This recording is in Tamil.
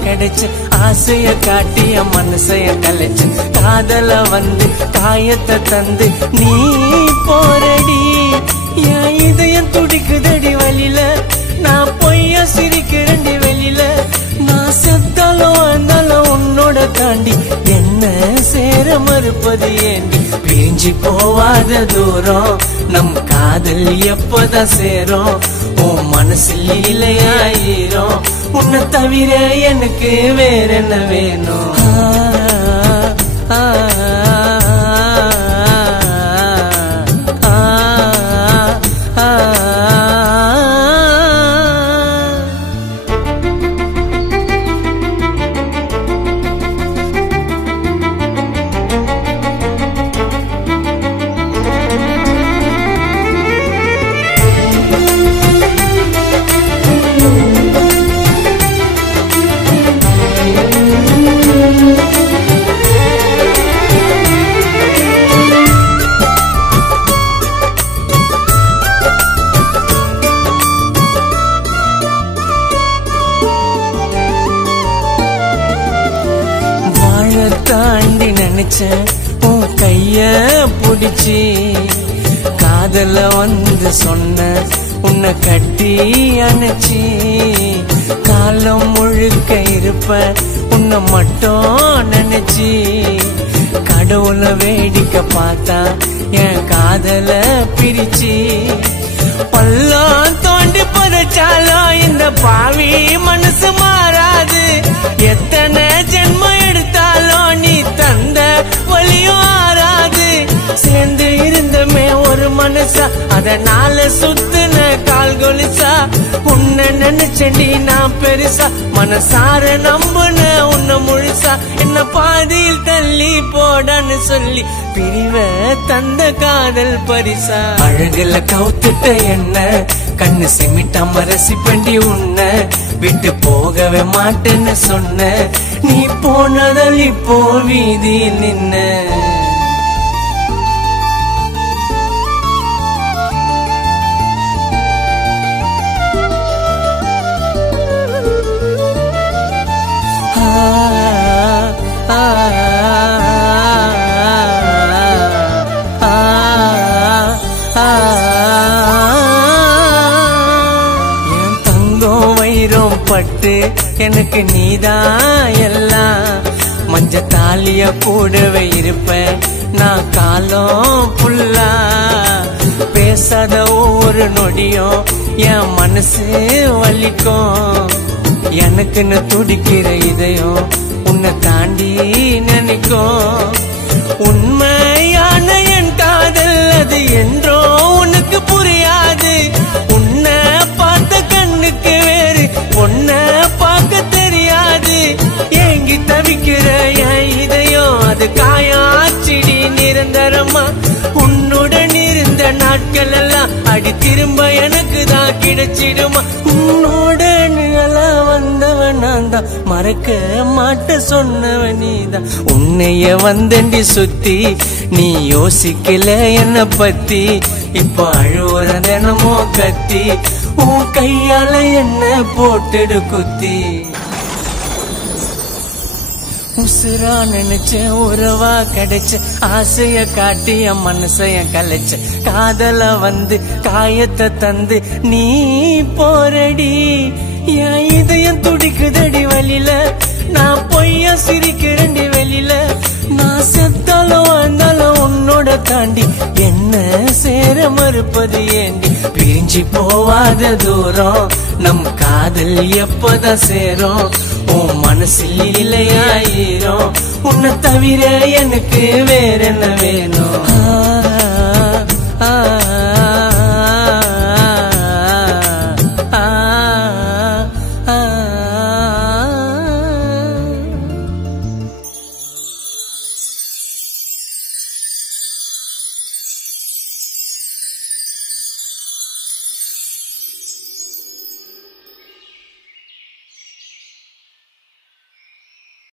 கிடைச்சு ஆசைய காட்டிய மனசைய கலைச்சு காதல வந்து காயத்தை தந்து நீ போரடி என் இதயம் துடிக்குதடி வழியில நான் பொய்யா சிரிக்கிறண்டி வெளியில நான் செத்தாலும் வாழ்ந்தாலும் உன்னோட தாண்டி என்ன சேர மறுப்பது ஏண்டி பிரிஞ்சு போவாத தூரம் நம் காதல் எப்பதான் சேரும் உன் மனசில் இலையாயிரும் உன்னை தவிர எனக்கு வேற என்ன வேணும் தாண்டி நினைச்சேன் உன் கைய புடிச்சு காதல வந்து சொன்ன உன்னை கட்டி அணைச்சி காலம் முழுக்க இருப்ப உன்னை மட்டும் நினைச்சி கடவுளை வேடிக்கை பார்த்தா என் காதல பிரிச்சு பள்ளம் தோண்டி புதைச்சாலும் இந்த பாவி மனசு மாறாது எத்தனை ஜென்மம் எடுத்தாலும் நீ தந்த வழியும் ஆறாது சேர்ந்து இருந்தமே ஒரு மனசா அதனால சுத்துன கால் கொலிசா உன்னை நினைச்சடி நான் பெருசா மனசார நம்புன உன்னை முழுசா என்ன பாதியில் தள்ளி போடான்னு சொல்லி பிரிவ தந்த காதல் பரிசா அழகுல கவுத்துட்ட என்ன கண்ணு சிமிட்டாம ரசிப்பண்டி உன்னை விட்டு போகவே மாட்டேன்னு சொன்ன நீ போனதால் இப்போ வீதியில் நின்ன பட்டு எனக்கு நீதான் எல்லாம் மஞ்ச தாலிய கூடவே இருப்பேன் நான் காலம் புல்லா பேசாத ஒவ்வொரு நொடியும் என் மனசு வலிக்கும் எனக்குன்னு துடிக்கிற இதயம் உன்னை தாண்டி நினைக்கும் உண்மையான என் காதல் அது என்றோ உனக்கு புரியாது உன்னை பார்த்த கண்ணுக்கு வேறு பொண்ண பார்க்க தெரியாது ஏங்கி தவிக்கிற என் இதயம் அது காயாச்சிடி நிரந்தரமா உன்னுடன் இருந்த நாட்கள் எல்லாம் அடி திரும்ப எனக்கு தான் கிடைச்சிடுமா உன்னோட நிழலா வந்தவன் நான் தான் மறக்க மாட்ட சொன்னவன் நீதான் உன்னைய வந்தண்டி சுத்தி நீ யோசிக்கல என்ன பத்தி இப்போ அழுவுற தினமோ கத்தி உன் கையால என்ன போட்டுடு குத்தி உசுரா நினைச்ச உறவா கிடைச்ச ஆசைய காட்டிய மனசைய கலைச்ச காதல வந்து காயத்தை தந்து நீ போரடி என் இதயம் துடிக்குதடி வழியில நான் பொய்யா சிரிக்கிறண்டி வெளியில நான் செத்தாலும் வாழ்ந்தாலும் உன்னோட தாண்டி என்ன சேர மறுப்பது ஏண்டி பிரிஞ்சு போவாத தூரம் நம் காதல் எப்பதான் சேரும் உன் மனசில் இலையாயிரும் உன்னை தவிர எனக்கு வேற என்ன வேணும்